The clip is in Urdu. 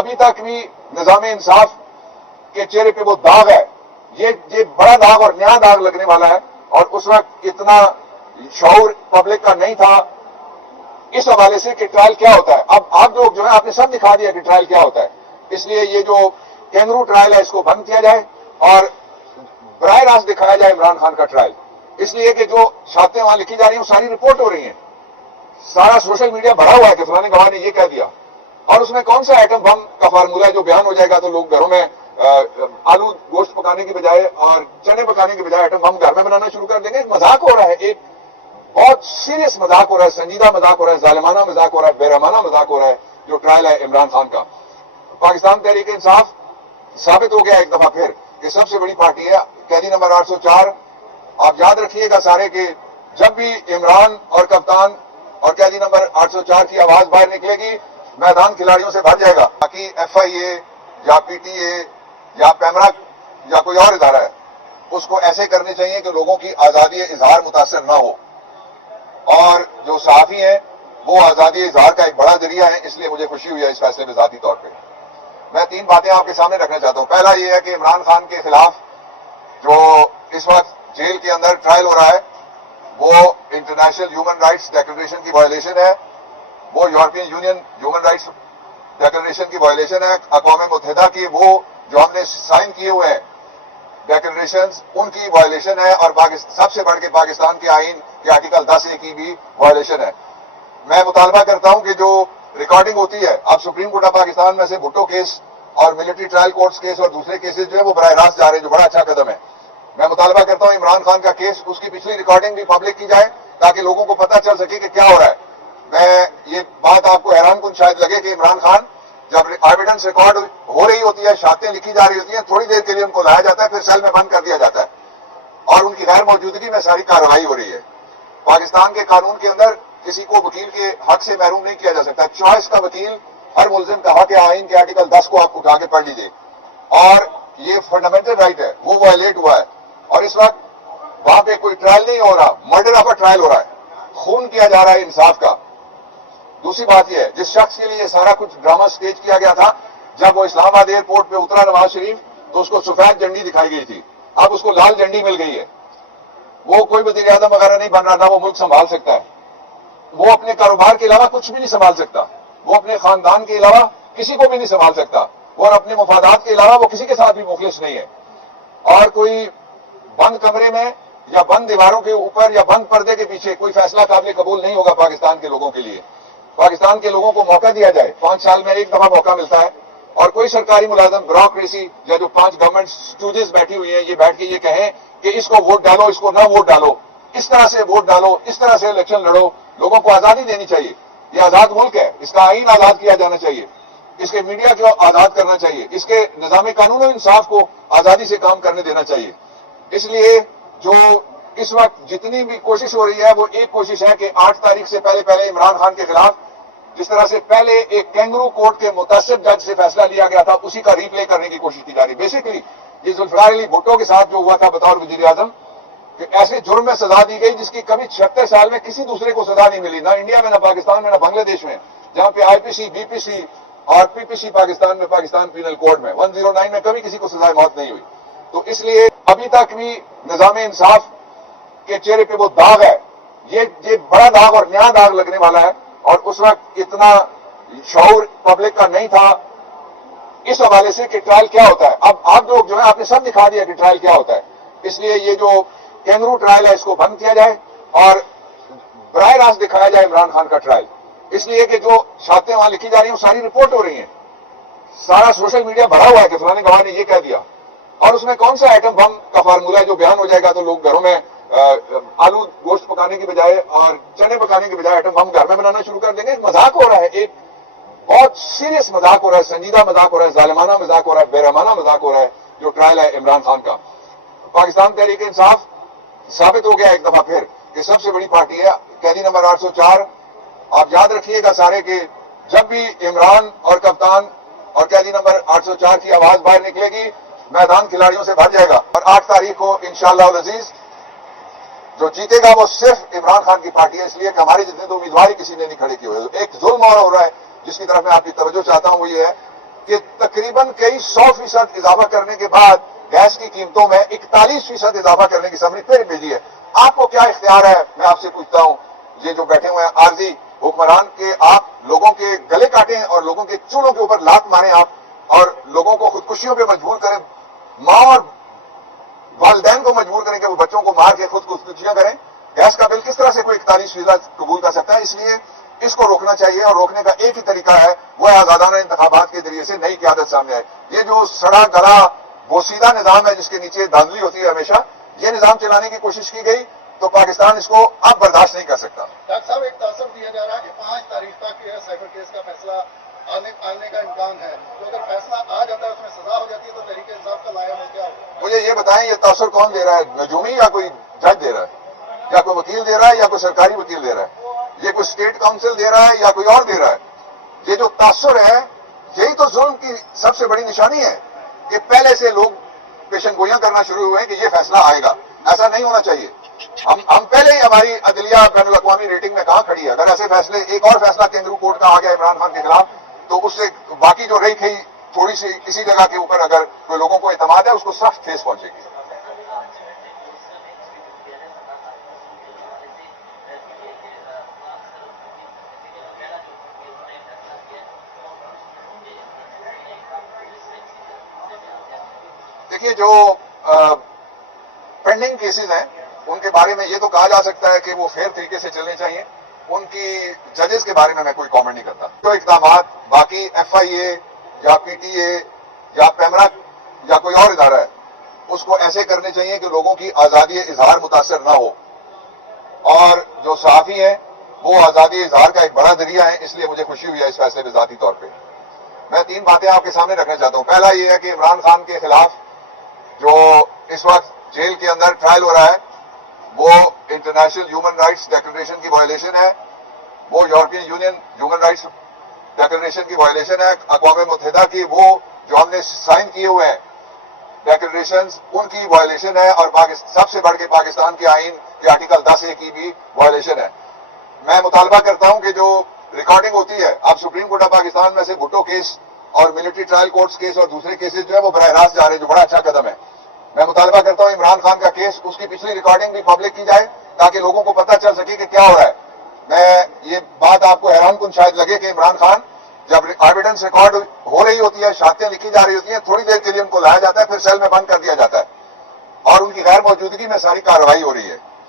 ابھی تک بھی نظام انصاف کے چہرے پہ وہ داغ ہے. یہ بڑا داغ اور نیا داغ لگنے والا ہے, اور اس وقت اتنا شعور پبلک کا نہیں تھا اس حوالے سے کہ ٹرائل کیا ہوتا ہے. اب آپ لوگ جو ہے آپ نے سب دکھا دیا کہ ٹرائل کیا ہوتا ہے. اس لیے یہ جو کینگرو ٹرائل ہے اس کو بند کیا جائے اور براہ راست دکھایا جائے عمران خان کا ٹرائل. اس لیے کہ جو شاتیں وہاں لکھی جا رہی ہیں وہ ساری رپورٹ ہو رہی ہیں, سارا سوشل میڈیا بھرا ہوا ہے کہ فلانے گواہ نے یہ کہہ دیا. اور اس میں کون سا ایٹم بم کا فارمولہ ہے جو بیان ہو جائے گا تو لوگ گھروں میں آلو گوشت پکانے کی بجائے اور چنے پکانے کی بجائے ایٹم بم گھر میں بنانا شروع کر دیں گے. ایک مذاق ہو رہا ہے, ایک بہت سیریس مذاق ہو رہا ہے, سنجیدہ مذاق ہو رہا ہے, ظالمانہ مذاق ہو رہا ہے, بےرحمانہ مذاق ہو رہا ہے جو ٹرائل ہے عمران خان کا. پاکستان تحریک انصاف ثابت ہو گیا ایک دفعہ پھر کہ سب سے بڑی پارٹی ہے. قیدی نمبر 804 آپ یاد رکھیے گا سارے کہ جب بھی عمران اور کپتان اور قیدی نمبر 804 کی آواز باہر نکلے گی میدان کھلاڑیوں سے بھر جائے گا. باقی ایف آئی اے یا پی ٹی اے یا پیمرا یا کوئی اور ادارہ ہے اس کو ایسے کرنے چاہیے کہ لوگوں کی آزادی اظہار متاثر نہ ہو, اور جو صحافی ہیں وہ آزادی اظہار کا ایک بڑا ذریعہ ہے. اس لیے مجھے خوشی ہوئی ہے اس فیصلے میں ذاتی طور پہ. میں 3 باتیں آپ کے سامنے رکھنا چاہتا ہوں. پہلا یہ ہے کہ عمران خان کے خلاف جو اس وقت جیل کے اندر ٹرائل ہو رہا ہے وہ انٹرنیشنل ہیومن رائٹس ڈیکلریشن کی وائلیشن ہے, وہ European union human rights declaration کی وائلیشن ہے. اقوام متحدہ کی وہ جو ہم نے سائن کیے ہوئے ہیں ڈیکلریشنز ان کی وائلیشن ہے, اور سب سے بڑھ کے پاکستان کے آئین کے آرٹیکل 10A کی بھی وائلیشن ہے. میں مطالبہ کرتا ہوں کہ جو ریکارڈنگ ہوتی ہے اب سپریم کورٹ آف پاکستان میں سے بھٹو کیس اور ملٹری ٹرائل کورٹس کیس اور دوسرے کیسز جو ہے وہ براہ راست جا رہے ہیں, جو بڑا اچھا قدم ہے. میں مطالبہ کرتا ہوں عمران خان کا کیس اس کی پچھلی ریکارڈنگ بھی پبلک کی جائے تاکہ لوگوں کو پتہ چل سکے کہ کیا ہو رہا ہے. میں یہ بات آپ کو حیران کن شاید لگے کہ عمران خان جب ایویڈنس ریکارڈ ہو رہی ہوتی ہے, شاتیں لکھی جا رہی ہوتی ہیں, تھوڑی دیر کے لیے ان کو لایا جاتا ہے, پھر سیل میں بند کر دیا جاتا ہے اور ان کی غیر موجودگی میں ساری کارروائی ہو رہی ہے. پاکستان کے قانون کے اندر کسی کو وکیل کے حق سے محروم نہیں کیا جا سکتا. چوائس کا وکیل ہر ملزم کا حق ہے. آئین کے آرٹیکل 10 کو آپ اٹھا کے پڑھ لیجیے, اور یہ فنڈامنٹل رائٹ ہے وہ وائلیٹ ہوا ہے. اور اس وقت وہاں پہ کوئی ٹرائل نہیں ہو رہا, مرڈر آف اے ٹرائل ہو رہا ہے, خون کیا جا رہا ہے انصاف کا. دوسری بات یہ ہے جس شخص کے لیے یہ سارا کچھ ڈرامہ سٹیج کیا گیا تھا, جب وہ اسلام آباد ایئرپورٹ پہ اترا نواز شریف تو اس کو سفید جھنڈی دکھائی گئی تھی, اب اس کو لال جھنڈی مل گئی ہے. وہ کوئی وزیر اعظم وغیرہ نہیں بن رہا, نہ وہ ملک سنبھال سکتا ہے. وہ اپنے کاروبار کے علاوہ کچھ بھی نہیں سنبھال سکتا, وہ اپنے خاندان کے علاوہ کسی کو بھی نہیں سنبھال سکتا, اور اپنے مفادات کے علاوہ وہ کسی کے ساتھ بھی مخلص نہیں ہے. اور کوئی بند کمرے میں یا بند دیواروں کے اوپر یا بند پردے کے پیچھے کوئی فیصلہ قابل قبول نہیں ہوگا پاکستان کے لوگوں کے لیے. پاکستان کے لوگوں کو موقع دیا جائے, 5 سال میں ایک دفعہ موقع ملتا ہے, اور کوئی سرکاری ملازم بیوروکریسی یا جو 5 گورنمنٹ اسٹوڈیز بیٹھی ہوئی ہیں یہ بیٹھ کے یہ کہیں کہ اس کو ووٹ ڈالو, اس کو نہ ووٹ ڈالو, اس طرح سے ووٹ ڈالو, اس طرح سے الیکشن لڑو. لوگوں کو آزادی دینی چاہیے. یہ آزاد ملک ہے, اس کا آئین آزاد کیا جانا چاہیے, اس کے میڈیا کو آزاد کرنا چاہیے, اس کے نظام قانون و انصاف کو آزادی سے کام کرنے دینا چاہیے. اس لیے جو اس وقت جتنی بھی کوشش ہو رہی ہے وہ ایک کوشش ہے کہ 8 تاریخ سے پہلے عمران خان کے خلاف جس طرح سے پہلے ایک کینگرو کورٹ کے متاثر جج سے فیصلہ لیا گیا تھا اسی کا ریپلے کرنے کی کوشش کی جا رہی ہے. بیسیکلی یہ ذوالفقار علی بھٹو کے ساتھ جو ہوا تھا بطور وزیر اعظم کہ ایسے جرم میں سزا دی گئی جس کی کبھی 76 سال میں کسی دوسرے کو سزا نہیں ملی, نہ انڈیا میں, نہ پاکستان میں, نہ بنگلہ دیش میں, جہاں پہ آئی پی سی, بی پی سی اور پی پی سی پاکستان میں, پاکستان پینل کوڈ میں 109 میں کبھی کسی کو سزائے موت نہیں ہوئی. تو اس لیے ابھی تک بھی نظام انصاف کے چہرے پہ وہ داغ ہے. یہ بڑا داغ اور نیا داغ لگنے والا ہے, اور اس وقت اتنا شعور پبلک کا نہیں تھا اس حوالے سے کہ ٹرائل کیا ہوتا ہے. اب آپ لوگ جو ہے آپ نے سب دکھا دیا کہ ٹرائل کیا ہوتا ہے. اس لیے یہ جو کینگرو ٹرائل ہے اس کو بند کیا جائے اور براہ راست دکھایا جائے عمران خان کا ٹرائل. اس لیے کہ جو شاتیں وہاں لکھی جا رہی ہیں وہ ساری رپورٹ ہو رہی ہیں, سارا سوشل میڈیا بھرا ہوا ہے کہ فلانے گواہ نے یہ کہہ دیا. اور اس میں کون سا ایٹم بم کا فارمولہ ہے جو بیان ہو جائے گا تو لوگ گھروں میں آلو گوشت پکانے کی بجائے اور چنے پکانے کی بجائے ایٹم بم گھر میں بنانا شروع کر دیں گے. ایک مذاق ہو رہا ہے, ایک بہت سیریس مذاق ہو رہا ہے, سنجیدہ مذاق ہو رہا ہے, ظالمانہ مذاق ہو رہا ہے, بےرحمانہ مذاق ہو رہا ہے جو ٹرائل ہے عمران خان کا. پاکستان تحریک انصاف ثابت ہو گیا ایک دفعہ پھر کہ سب سے بڑی پارٹی ہے. قیدی نمبر 804 آپ یاد رکھیے گا سارے کہ جب بھی عمران اور کپتان اور قیدی نمبر 804 کی آواز باہر نکلے گی میدان کھلاڑیوں سے بھر جائے گا. اور 8 تاریخ کو انشاءاللہ العزیز جو جیتے گا وہ صرف عمران خان کی پارٹی ہے, اس لیے کہ ہمارے جتنے تو امیدوار ہی کسی نے نہیں کھڑے کیے ہوئے. ایک ظلم اور ہو رہا ہے جس کی طرف میں آپ کی توجہ چاہتا ہوں وہ یہ ہے کہ تقریباً کئی 100% اضافہ کرنے کے بعد گیس کی قیمتوں میں 41% اضافہ کرنے کی سمری پھر بھیجی ہے. آپ کو کیا اختیار ہے؟ میں آپ سے پوچھتا ہوں. یہ جو بیٹھے ہوئے ہیں عارضی حکمران کے، آپ لوگوں کے گلے کاٹیں اور لوگوں کے چونڑوں کے اوپر لات ماریں آپ، اور لوگوں کو خودکشیوں پہ مجبور کریں، ماں اور والدین کو مجبور کریں کہ وہ بچوں کو مار کے خودکشیاں کریں. گیس کا بل کس طرح سے کوئی 41% قبول کر سکتا ہے؟ اس لیے اس کو روکنا چاہیے، اور روکنے کا ایک ہی طریقہ ہے، وہ آزادانہ انتخابات کے ذریعے سے نئی قیادت سامنے آئے. یہ جو سڑا گلا بوسیدہ نظام ہے جس کے نیچے دھاندلی ہوتی ہے ہمیشہ، یہ نظام چلانے کی کوشش کی گئی تو پاکستان اس کو اب برداشت نہیں کر سکتا. ڈاکٹر صاحب، ایک تاثر دیا جا رہا ہے کہ 5 تاریخ تک سائبر کیس کا فیصلہ آنے کا امکان ہے، تو اگر فیصلہ آ جاتا ہے، اس میں سزا ہو جاتی ہے، تو تحریک انصاف کا لایا کیا ہوگا؟ مجھے یہ بتائیں، یہ تاثر کون دے رہا ہے؟ نجومی یا کوئی جج دے رہا ہے، یا کوئی وکیل دے رہا ہے، یا کوئی سرکاری وکیل دے رہا ہے؟ یہ کوئی اسٹیٹ کاؤنسل دے رہا ہے یا کوئی اور دے رہا ہے؟ یہ جو تاثر ہے، یہی تو ظلم کی سب سے بڑی نشانی ہے کہ پہلے سے لوگ پیشن گوئیاں کرنا شروع ہوئے ہیں کہ یہ فیصلہ آئے گا. ایسا نہیں ہونا چاہیے. ہم پہلے ہی ہماری عدلیہ بین الاقوامی ریٹنگ میں کہاں کھڑی ہے؟ اگر ایسے فیصلے، ایک اور فیصلہ کینگرو کورٹ کا آ گیا عمران خان کے خلاف، تو اس سے باقی جو رہی تھی تھوڑی سی کسی جگہ کے اوپر اگر کوئی لوگوں کو اعتماد ہے، اس کو سخت ٹھیس پہنچے گی. دیکھیے، جو پینڈنگ کیسز ہیں ان کے بارے میں یہ تو کہا جا سکتا ہے کہ وہ فیئر طریقے سے چلنے چاہیے. ان کی ججز کے بارے میں کوئی کامنٹ نہیں کرتا. جو اقدامات باقی ایف آئی اے یا پی ٹی اے یا پیمرا یا کوئی اور ادارہ ہے، اس کو ایسے کرنے چاہیے کہ لوگوں کی آزادی اظہار متاثر نہ ہو. اور جو صحافی ہیں وہ آزادی اظہار کا ایک بڑا ذریعہ ہے، اس لیے مجھے خوشی ہوئی ہے اس فیصلے پہ ذاتی طور پہ. میں 3 باتیں آپ کے سامنے رکھنا چاہتا ہوں. پہلا یہ ہے کہ عمران خان کے خلاف جو اس وقت جیل کے اندر ٹرائل ہو رہا ہے، وہ انٹرنیشنل ہیومن رائٹس ڈیکلریشن کی وائلیشن ہے، وہ European union human rights declaration کی وائلیشن ہے، اقوام متحدہ کی وہ جو ہم نے سائن کیے ہوئے ہیں ڈیکلریشنز، ان کی وائلیشن ہے، اور سب سے بڑھ کے پاکستان کے آئین کے آرٹیکل 10A کی بھی وائلیشن ہے. میں مطالبہ کرتا ہوں کہ جو ریکارڈنگ ہوتی ہے، اب سپریم کورٹ آف پاکستان میں سے بھٹو کیس اور ملٹری ٹرائل کورٹس کیس اور دوسرے کیسز جو ہے وہ براہ راست جا رہے ہیں، جو بڑا اچھا قدم ہے. میں مطالبہ کرتا ہوں عمران خان کا کیس، اس کی پچھلی ریکارڈنگ بھی پبلک کی جائے تاکہ لوگوں کو پتہ چل سکے کہ کیا ہو رہا ہے. میں یہ بات آپ کو حیران کن شاید لگے کہ عمران خان جب ایویڈنس ریکارڈ ہو رہی ہوتی ہے، شہادتیں لکھی جا رہی ہوتی ہیں، تھوڑی دیر کے لیے ان کو لایا جاتا ہے، پھر سیل میں بند کر دیا جاتا ہے، اور ان کی غیر موجودگی میں ساری کارروائی ہو رہی ہے.